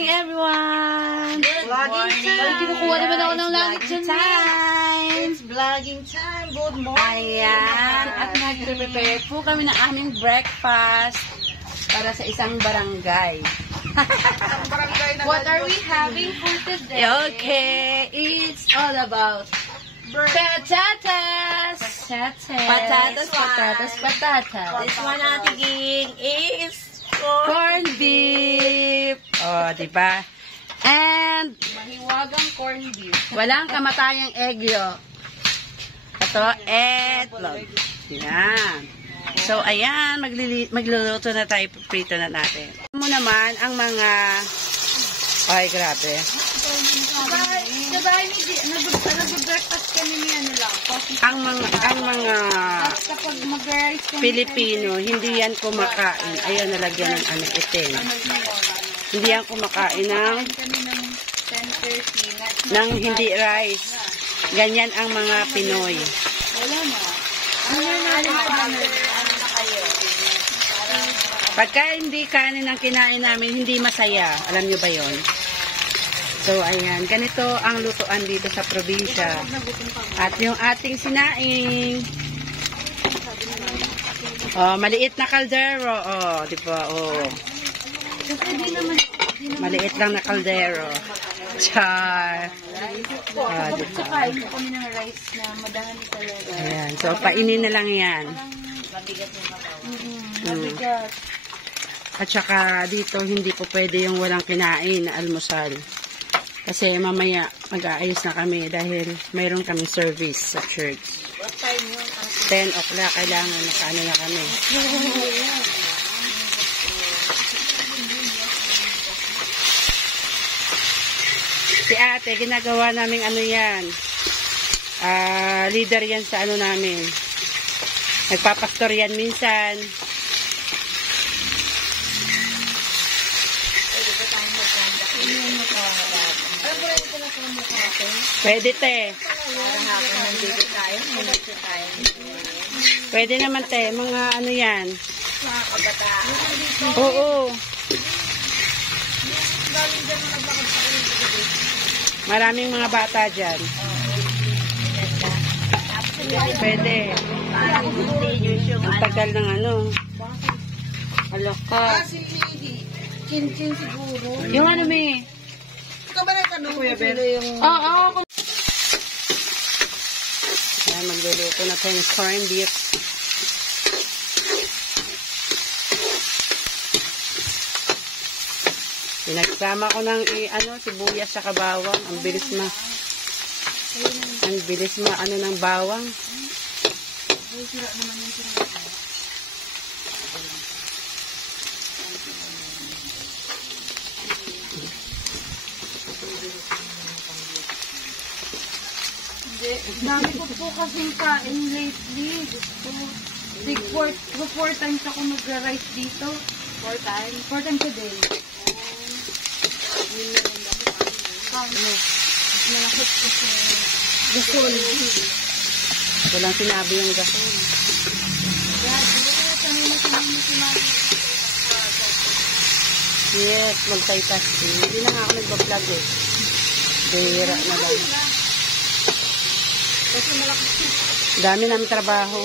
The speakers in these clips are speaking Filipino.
morning, everyone! Good morning! Kinukuha naman ako ng langit time! It's vlogging time! Good morning! Ayan! At nag-prepare po kami ng aming breakfast para sa isang barangay. What are we having for today? Okay! It's all about patatas! Patatas! This one natin is Corn beef! Oh, diba? And mahiwagang corn beef. walang kamatayang egg yolk. Ito, etlog. Yan. So, ayan, magluluto na tayo, prito na natin. Mo naman ang mga... Ay, grabe. Nag-breakfast kami niya lang. Ang mga Kapag mag-rice kami, Pilipino, hindi yan kumakain. Ayun, nalagyan ng itim. Hindi yan kumakain ng hindi rice. Ganyan ang mga Pinoy. wala na. Pagka hindi kanin ang kinain namin, hindi masaya. Alam nyo ba yon? So, ayan. Ganito ang lutuan dito sa probinsya. At yung ating sinaing. Oh, maliit na kaldero. Oh, di ba? Oh. Maliit lang na kaldero. Char. Oh, di ba? Kain ko kami ng rice na madami talaga. Ayan. So, painin na lang yan. Mabigat. At saka dito, hindi po pwede yung walang kinain na almusal. Kasi mamaya mag-aayos na kami dahil mayroon kaming service sa church. What time yun? 10 o'clock, kailangan nakaano na kami. Si ate, ginagawa namin ano yan. Leader yan sa ano namin. Nagpapastor yan minsan. Pwede te. Pwede naman te. Mga ano yan. Oo. Maraming mga bata dyan. Pwede. Ang tagal ng ano. Alaka. Chin-chin siguro. Yung ano may. Ikaw ba nagtanong Kuya Ben? Oo. Ayan, magluluto na tayo ng corn beef. Pinagsama ko ng sibuyas sa bawang. Ang bilis ng bawang. Dami ko po kasing kain lately. Four times ako mag-rice dito. 4 times? 4 times a day. Malakot kasi. Gasol. Walang sinabi yung gasol. Yes, multitasking. Hindi na nga ako nagbablog eh. Bihira na lang. Dami namin trabaho.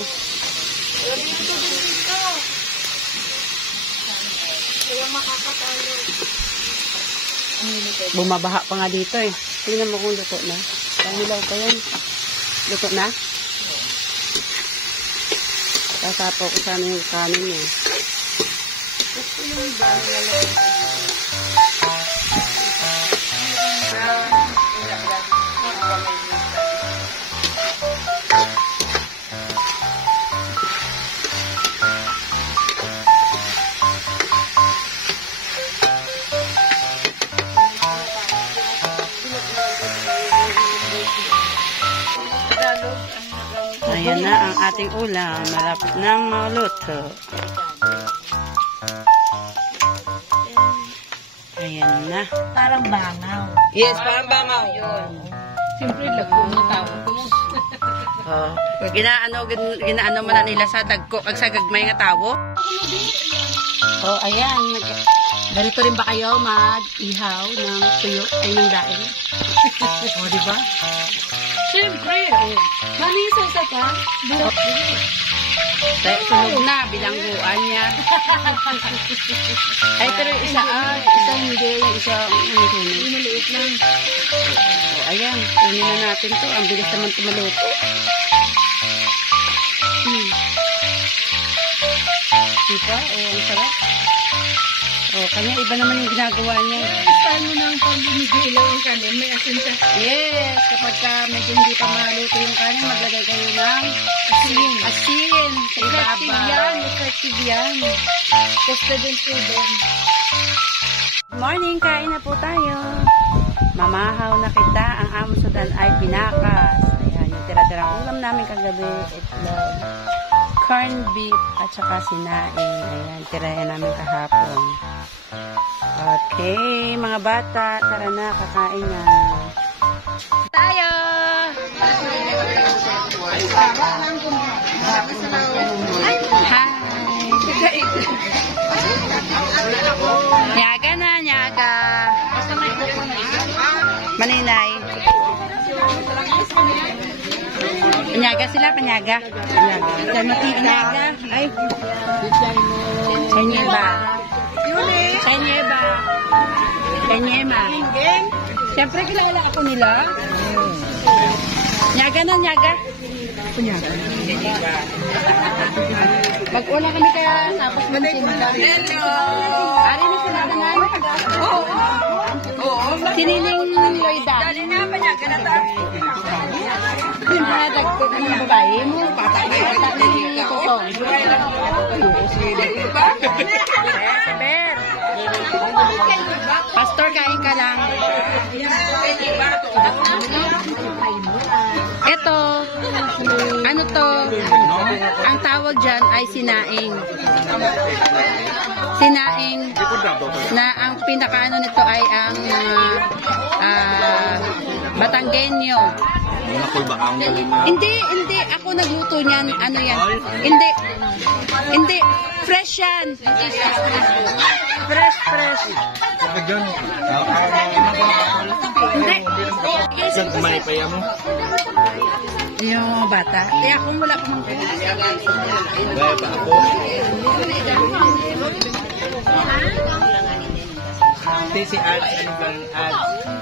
Bumabaha pa nga dito eh. Tingnan mo kung luto na. Pangilaw pa yan. Luto na? Sasapaw ko sana yung kanin eh. Ayan na ang ating ulam. Malapit ng maluto. Ayan na. Parang bangaw. Yes, parang bangaw. Yun. Siyempre, lagong na tawag ko. Oh. Ginaano mo na nila sa dagko, ag sa gagmay nga tawo. Oh, ayan. Ganito rin ba kayo mag-ihaw ng tuyo ay ng daing? O, di ba? Siyempre. Mami, isa pa? Tulog na, bilangguan niya. Ay, pero isa hindi. Yung isa, Maliit lang. O, ayan, kunin na natin to. Ang bilis naman tumaluto. Diba? O, ang sarap. O, kanya iba naman yung ginagawa niya. Saan mo nang pag inigilaw ang kanin? May asin ka. Yes, kapag ka medyo hindi pa maluto yung kanin, maglagay kayo ng asin sa ibabaw. Effective yan. Gusto din po doon. Good morning, kain na po tayo. Mamahaw na kita, ang amusudan ay pinakas. Ayan, yung tira-tirang ulam namin kagabi, itlog, corned beef, at saka sinaing. Ayan, tirayan namin kahapon. Okay, mga bata, tara na, kakain na. Tayo! Hi! Nyaga na, nyaga. Maninay. Panyaga sila, panyaga. Panyaga. Ay. Kanyeba. Kanyeba. Kanyema. Siyempre, kilala ako nila. Nyaga na, nyaga. Panyaga. Mag-una kami kaya tapos mansimula. Hello! Ari na sila na Oo. Oo. Siniling Loida. Dali na, panyaga na ta. Dagdag ng babae mo. Patay ni Totong. Pastor, kain ka lang. Ito, ano to? Ang tawag dyan ay sinaing. Sinaing na ang pinakaano nito ay ang Batanggenyo. Hindi, ako nagluto niyan. Ano yan? Hindi, fresh yan. Fresh. Hindi. Yung mga bata. Kaya kung wala pa mang Si ads, ano bang ads?